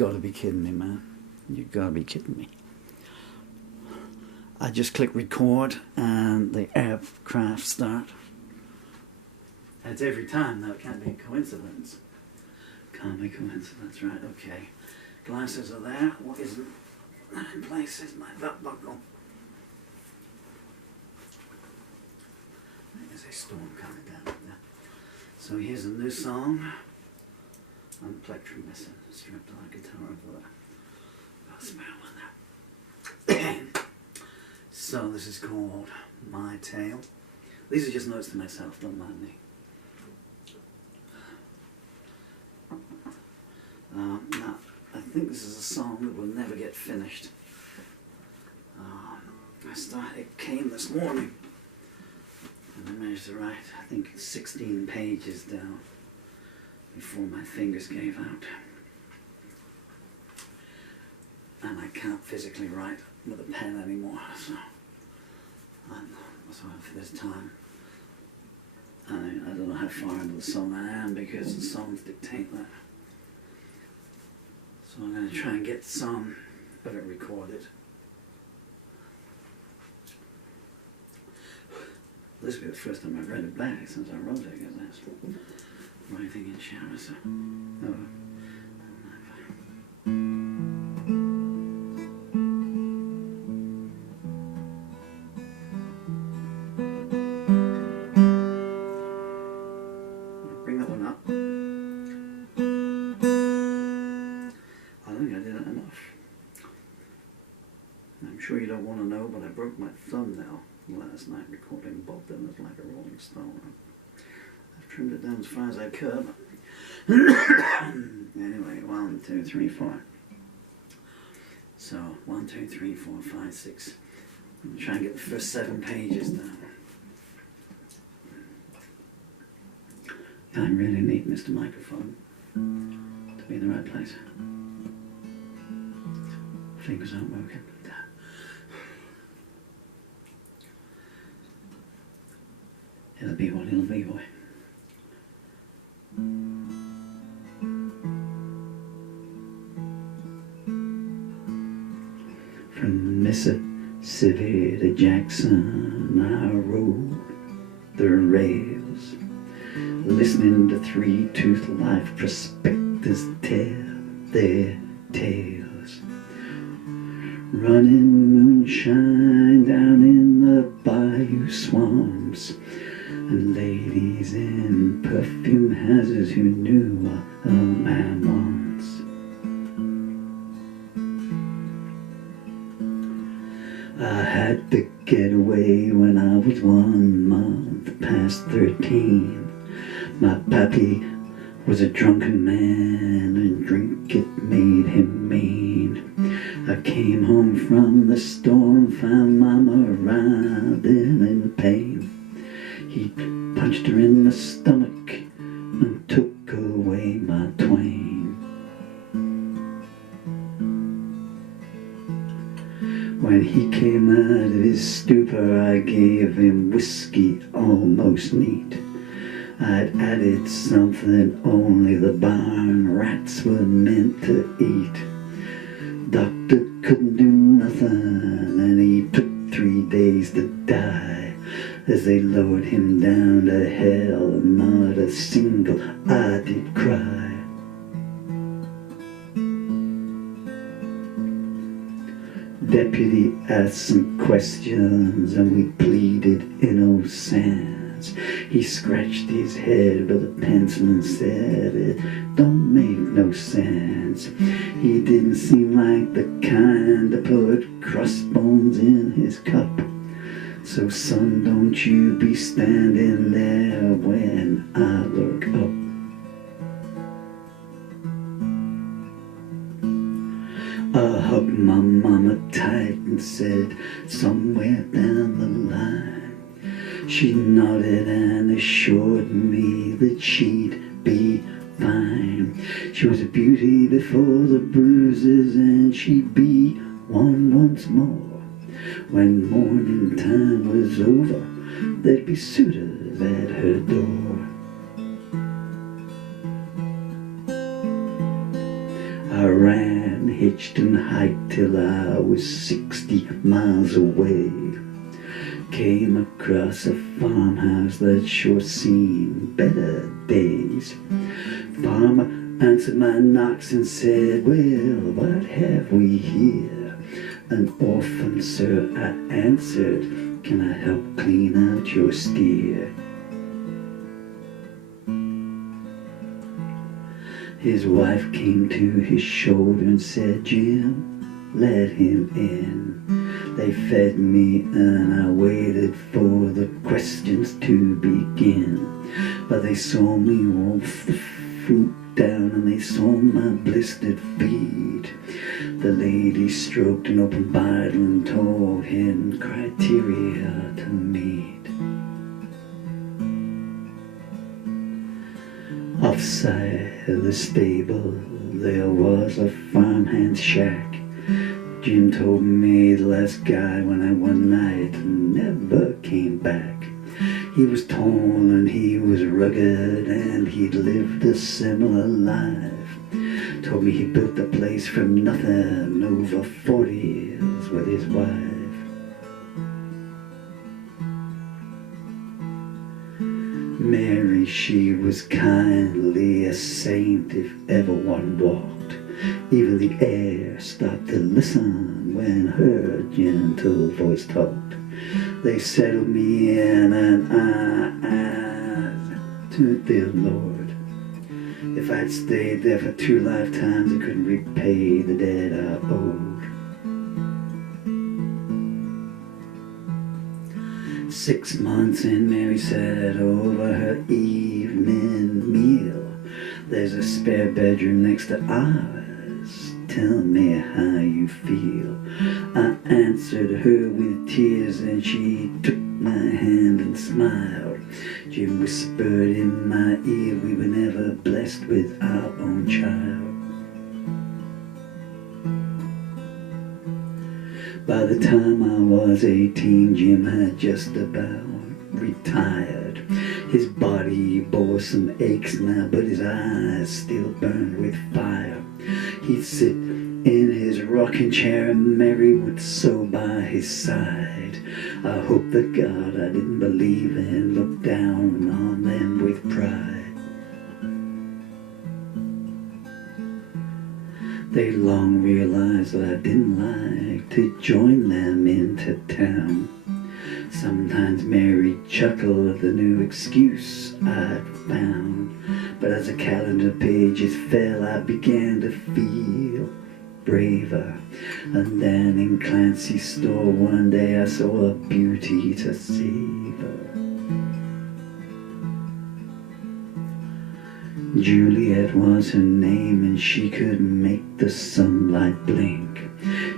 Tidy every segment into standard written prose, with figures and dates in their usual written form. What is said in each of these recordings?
gotta be kidding me, man. You gotta be kidding me. I just click record and the aircraft start. That's every time, though. It can't be a coincidence. Can't be a coincidence, right? Okay. Glasses are there. What isn't in place is my belt buckle. There's a storm coming down there. So here's a new song. I'm plectrum missing. Strapped on a guitar over there. Got a smell on that. So this is called My Tale. These are just notes to myself, don't mind me. Now, I think this is a song that will never get finished. It came this morning, and I managed to write, I think, 16 pages down before my fingers gave out. And I can't physically write with a pen anymore, so for this time. I don't know how far into the song I am because the songs dictate that. So I'm going to try and get some of it recorded. This will be the first time I've read it back since I wrote it, I guess. Writing in shower, so. Oh. Bring that one up. I think I did it enough. I'm sure you don't want to know, but I broke my thumbnail last night recording Bob Dylan's Like a Rolling Stone. I've trimmed it down as far as I could. Anyway, 1, 2, 3, 4. So 1, 2, 3, 4, 5, 6. I'm trying to get the first 7 pages down. I really need Mr. Microphone to be in the right place. Fingers aren't working. It'll be what it'll be, boy. From Mississippi to Jackson, I rode the rails, listening to three-tooth life prospectors tell their tales. Running moonshine down in the bayou swamps, and ladies in perfume houses who knew what a man wants. I had to get away when I was 1 month past 13. My pappy was a drunken man, and drink it made him mean. I came home from the store and found Mama writhing in pain. He punched her in the stomach and took away my twain. When he came out of his stupor, I gave him whiskey almost neat. I'd added something only the barn rats were meant to eat. Doctor couldn't do nothing, and he took 3 days to die. As they lowered him down to hell, not a single eye did cry. Deputy asked some questions, and we pleaded innocence. He scratched his head with a pencil and said, "It don't make no sense." He didn't seem like the kind to put crossbones in his cup. So son, don't you be standing there when I look up. I hugged my mama tight and said, somewhere down the line. She nodded and assured me that she'd be fine. She was a beauty before the bruises, and she'd be one once more. When morning time was over, there'd be suitors at her door. I ran, hitched and hiked till I was 60 miles away. Came across a farmhouse that sure seen better days. Farmer answered my knocks and said, "Well, what have we here?" "An orphan, sir," I answered. "Can I help clean out your steer?" His wife came to his shoulder and said, "Jim, let him in." They fed me and I waited for the questions to begin. But they saw me wolf the fruit down and they saw my blistered feet. The lady stroked an open Bible and told him criteria to meet. Offside the stable there was a farmhand's shack. Jim told me the last guy went out one night and never came back. He was tall and he was rugged and he'd lived a similar life. Told me he built the place from nothing over 40 years with his wife. Mary, she was kindly a saint if ever one walked. Even the air stopped to listen when her gentle voice talked. They settled me in and I asked to their Lord, if I'd stayed there for 2 lifetimes, I couldn't repay the debt I owed. 6 months and Mary said over her evening meal, "There's a spare bedroom next to ours. Tell me how you feel." I answered her with tears and she took my hand and smiled. Jim whispered in my ear, "We were never blessed with our own child." By the time I was 18, Jim had just about retired. His body bore some aches now, but his eyes still burned with fire. He'd sit in his rocking chair and Mary would sew by his side. I hope to God I didn't believe and look down on them with pride. They long realized that I didn't like to join them into town. Sometimes Mary chuckled at the new excuse I'd found. But as the calendar pages fell, I began to feel braver. And then in Clancy's store one day I saw a beauty to savor. Juliette was her name and she could make the sunlight blink.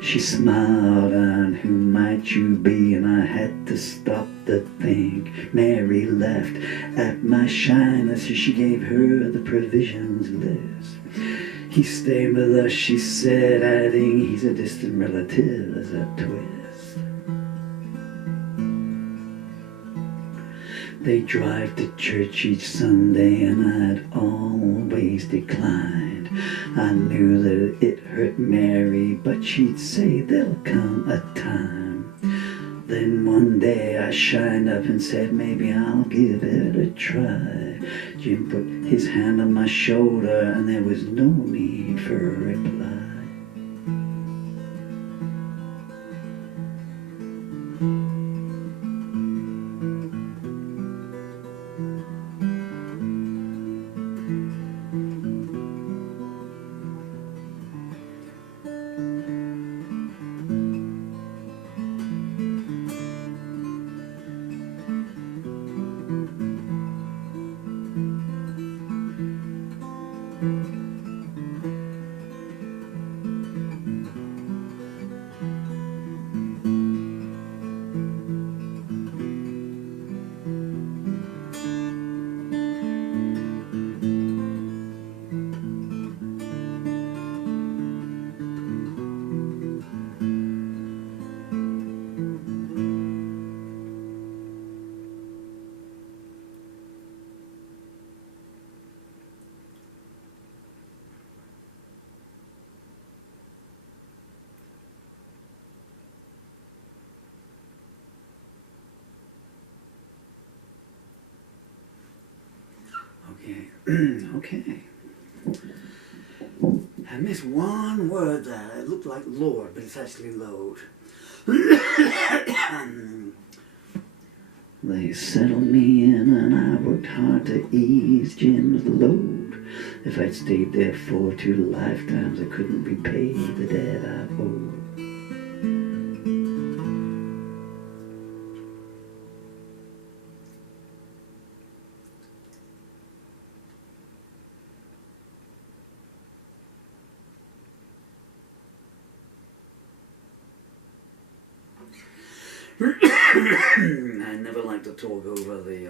She smiled on "Who might you be?" and I had to stop to think. Mary laughed at my shyness as she gave her the provisions list. "He's staying with us," she said, adding, "He's a distant relative as a twist." They drive to church each Sunday and I'd always declined. I knew that it hurt Mary, but she'd say there'll come a time. Then one day I shined up and said, "Maybe I'll give it a try." Jim put his hand on my shoulder and there was no need for a reply. Okay. I missed one word there. It looked like Lord, but it's actually load. They settled me in and I worked hard to ease Jim's load. If I'd stayed there for 2 lifetimes, I couldn't repay the debt I owed. I never like to talk over the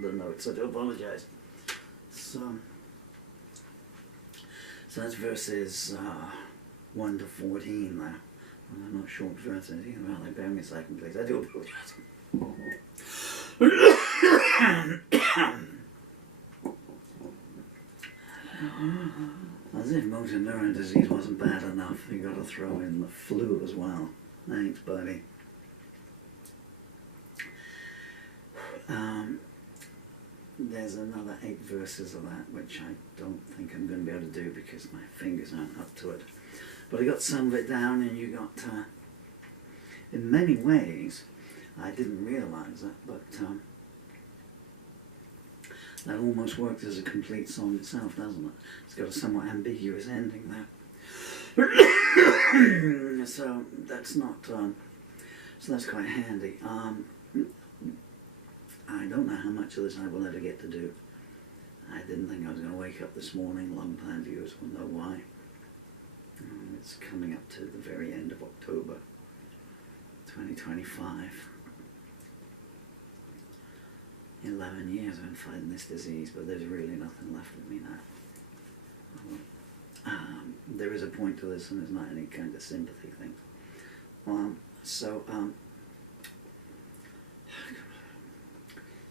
the notes. I do apologize. So that's verses 1 to 14 there. And they're not short verses either. Well, bear me a second, please. I do apologize. As if motor neuron disease wasn't bad enough, you got to throw in the flu as well. Thanks, buddy. There's another 8 verses of that, which I don't think I'm going to be able to do because my fingers aren't up to it. But I got some of it down, and you got, in many ways, I didn't realise that, but that almost worked as a complete song itself, doesn't it? It's got a somewhat ambiguous ending there. So that's not, so that's quite handy. I don't know how much of this I will ever get to do. I didn't think I was going to wake up this morning. Long-time viewers will know why. It's coming up to the very end of October 2025. 11 years I've been fighting this disease, but there's really nothing left of me now. There is a point to this, and there's not any kind of sympathy thing.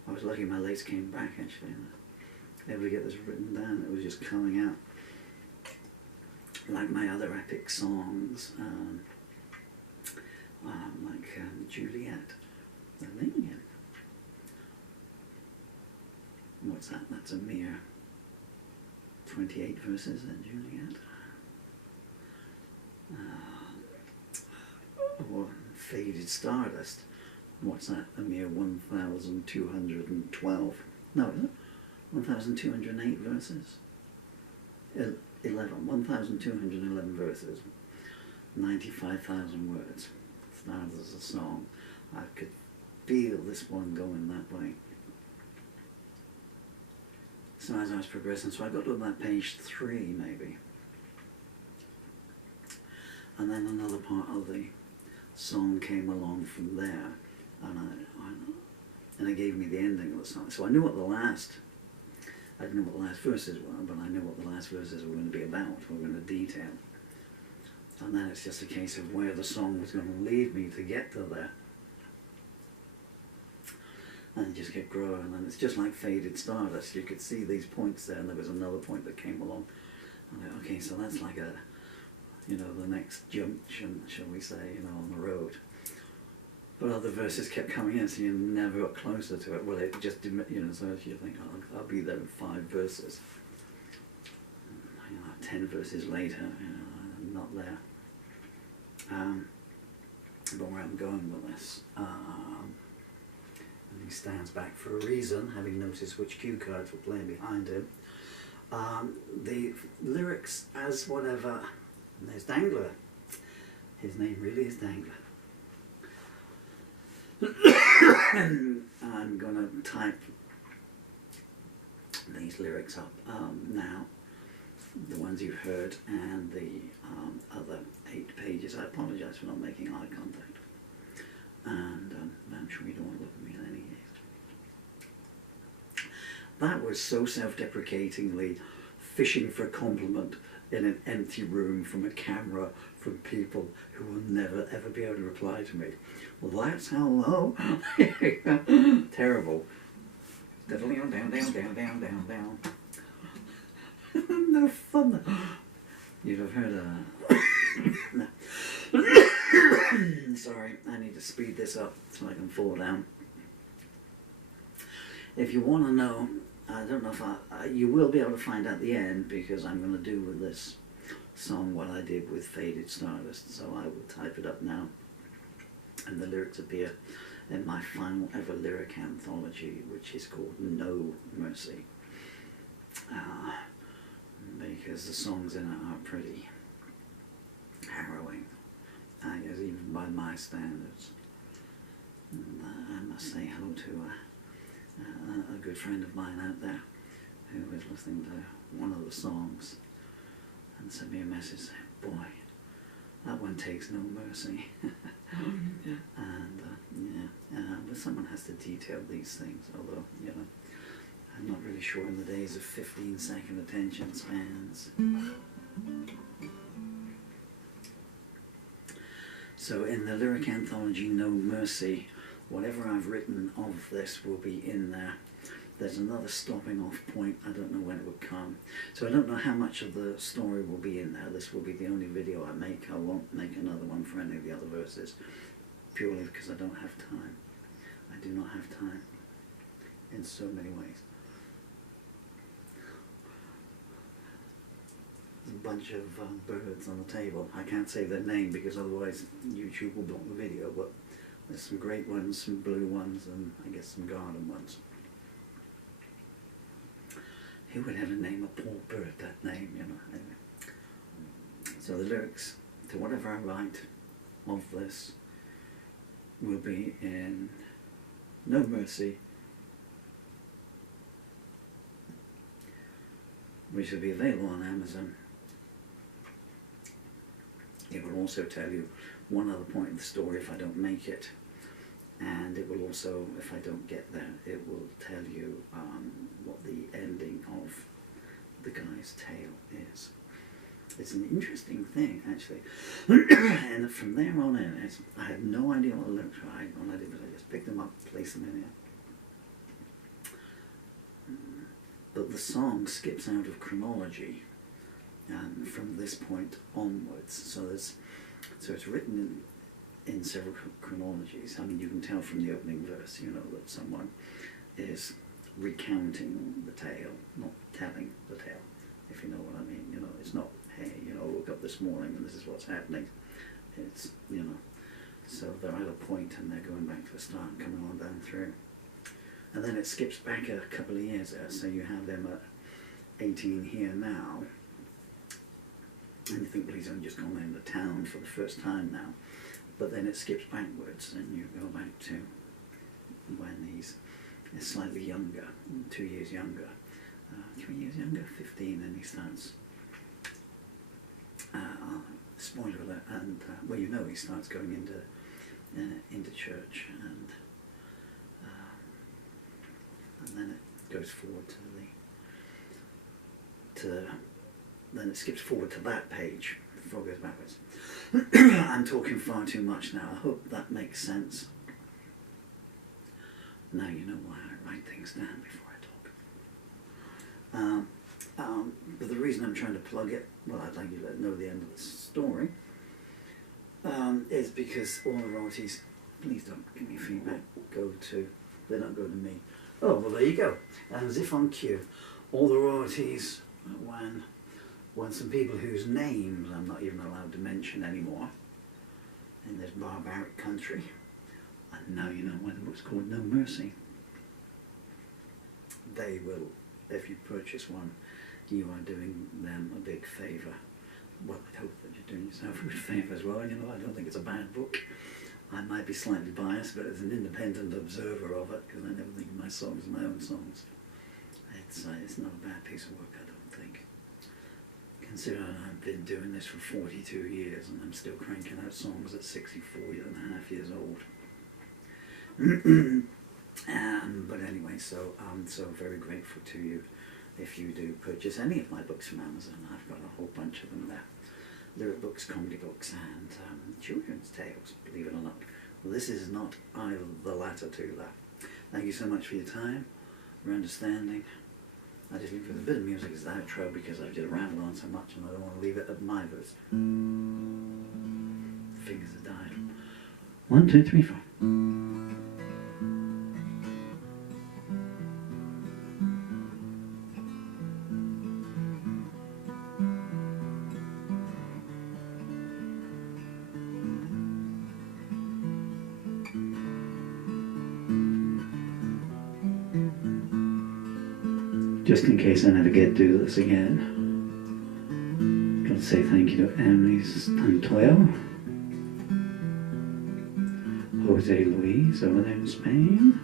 I was lucky my legs came back actually, and I was able to get this written down. It was just coming out like my other epic songs, like Juliette. I think, yeah. What's that? That's a mere 28 verses in Juliette. Or Faded Stardust. What's that? A mere 1,212. No, is it? 1,208 verses. 1,211 verses. 95,000 words. Started as a song. I could feel this one going that way. So as I was progressing, so I got to about page 3 maybe. And then another part of the song came along from there. And it gave me the ending of the song. So I knew what the last, I didn't know what the last verses were, but I knew what the last verses were going to be about, were going to detail. And then it's just a case of where the song was going to lead me to get to there. And it just kept growing, and it's just like Faded Stardust. You could see these points there, and there was another point that came along. I'm like, okay, so that's like a, the next junction, shall we say, on the road. But other verses kept coming in, so you never got closer to it. Well, it just didn't, so you think, oh, I'll be there in 5 verses. 10 verses later, I'm not there. But where I'm going with this, and he stands back for a reason, having noticed which cue cards were playing behind him. The lyrics as whatever, and there's Dangler. His name really is Dangler. I'm going to type these lyrics up now, the ones you've heard, and the other 8 pages. I apologise for not making eye contact, and I'm sure you don't want to look at me in any case. That was so self-deprecatingly fishing for a compliment in an empty room from a camera from people who will never ever be able to reply to me. Well, that's how low. Terrible. Down, down, down, down, down, down, down. No fun. You'd have heard Sorry, I need to speed this up so I can fall down. If you want to know I don't know if you will be able to find out the end, because I'm going to do with this song what I did with Faded Stardust. So I will type it up now, and the lyrics appear in my final ever lyric anthology, which is called No Mercy, because the songs in it are pretty harrowing, I guess, even by my standards. And, I must say hello to a good friend of mine out there who was listening to one of the songs and sent me a message saying, boy, that one takes no mercy. And but someone has to detail these things, although, you know, I'm not really sure in the days of 15-second attention spans. So in the lyric anthology No Mercy, whatever I've written of this will be in there. There's another stopping off point, I don't know when it will come. So I don't know how much of the story will be in there. This will be the only video I make. I won't make another one for any of the other verses, purely because I don't have time. I do not have time in so many ways. There's a bunch of birds on the table. I can't say their name because otherwise YouTube will block the video, but there's some great ones, some blue ones, and I guess some garden ones. Who would ever name a poor bird that name, you know? Anyway. So the lyrics to whatever I write of this will be in No Mercy, which will be available on Amazon. It will also tell you one other point of the story if I don't make it, and it will also, if I don't get there, it will tell you what the ending of the guy's tale is. It's an interesting thing, actually. And from there on in, I had no idea what it looked like. All I did was I just picked them up, placed them in here. But the song skips out of chronology from this point onwards. So it's written in several chronologies. I mean, you can tell from the opening verse, you know, that someone is recounting the tale, not telling the tale, if you know what I mean. You know, it's not, hey, you know, I woke up this morning and this is what's happening. It's, you know, so they're at a point and they're going back to the start and coming on down through. And then it skips back a couple of years there, so you have them at 18 here now. And you think, well, he's only just gone into town for the first time now. But then it skips backwards and you go back to when he's slightly younger, 2 years younger, 3 years younger, 15, and he starts, spoiler alert, and well, you know, he starts going into church, and then it goes forward then it skips forward to that page before it goes backwards. I'm talking far too much now. I hope that makes sense. Now you know why I write things down before I talk. But the reason I'm trying to plug it, well, I'd like you to know the end of the story, is because all the royalties, please don't give me feedback, they don't go to me. Oh, well, there you go. And as if on cue, all the royalties, when some people whose names I'm not even allowed to mention anymore in this barbaric country, and now you know why the book's called No Mercy, they will, if you purchase one, you are doing them a big favour. Well, I'd hope that you're doing yourself a good favour as well. You know, I don't think it's a bad book. I might be slightly biased, but as an independent observer of it, because I never think of my songs as my own songs, it's not a bad piece of work, I don't think. Considering I've been doing this for 42 years and I'm still cranking out songs at 64 and a half years old. But anyway, so I'm so very grateful to you if you do purchase any of my books from Amazon. I've got a whole bunch of them there. Lyric books, comedy books, and children's tales, believe it or not. Well, this is not either the latter to that. Thank you so much for your time, your understanding. I just leave with a bit of music as the outro because I've just rambled on so much and I don't want to leave it at my verse. Fingers are dying. 1, 2, 3, 4. just in case I never get to do this again, gotta say thank you to Emily Santoyo, Jose Luis over there in Spain,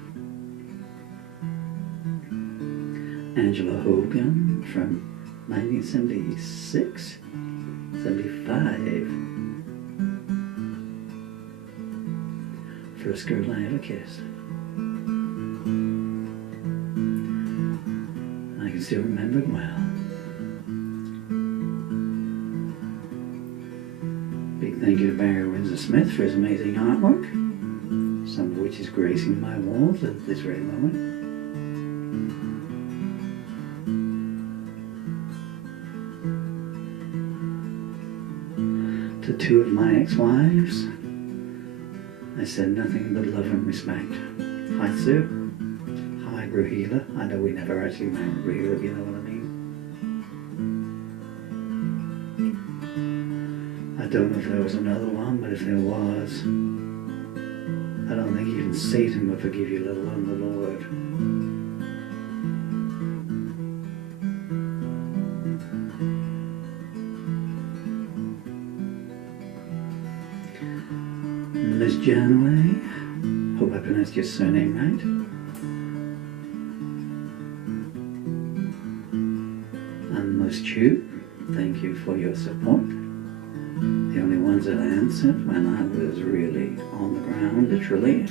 Angela Hogan from 1976, 75. First girl I ever kissed. I can still remember it well. Big thank you to Barry Windsor Smith for his amazing artwork, some of which is gracing my walls at this very moment. To two of my ex-wives, I said nothing but love and respect. Hi Sue. Hi Ruhila. I know we never actually married Ruhila, if you know what I mean. I don't know if there was another one, but if there was, I don't think even Satan would forgive you, let alone the Lord. Miss Janaway, hope I pronounced your surname right. And Most Chew, thank you for your support. The only ones that I answered when I was really on the ground, literally.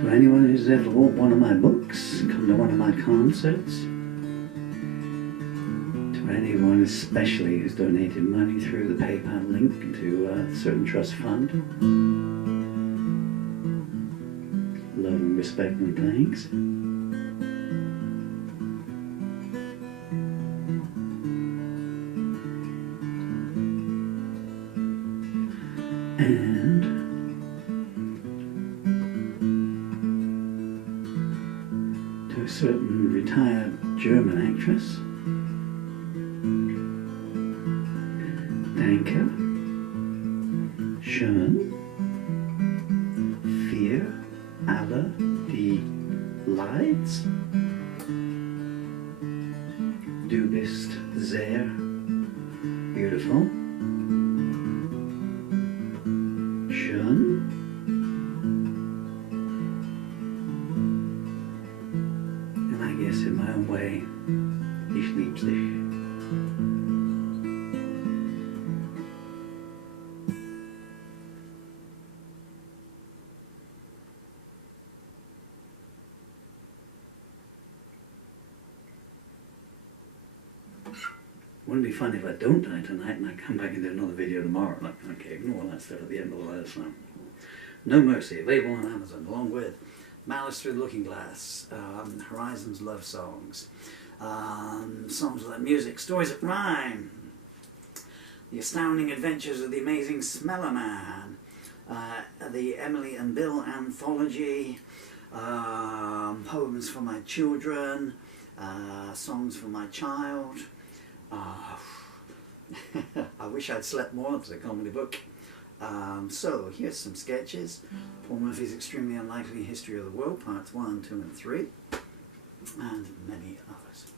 To anyone who's ever bought one of my books, come to one of my concerts, anyone especially who's donated money through the PayPal link to a certain trust fund. Love and respect and thanks. And to a certain retired German actress, Danke, schön, für alle die Leids. Du bist sehr beautiful. Schön. And I guess in my own way, ich lieb's dich. Wouldn't it be fun if I don't die tonight and I come back and do another video tomorrow? Like, okay, ignore that stuff at the end of all this now. No Mercy, available on Amazon, along with Malice Through the Looking Glass, Horizon's Love Songs, songs like music, stories that rhyme, The Astounding Adventures of the Amazing Smeller Man, the Emily and Bill Anthology, Poems for My Children, Songs for My Child. I wish I'd slept more. It's a comedy book. So here's some sketches. Paul Murphy's Extremely Unlikely History of the World, Parts 1, 2 and 3, and many others.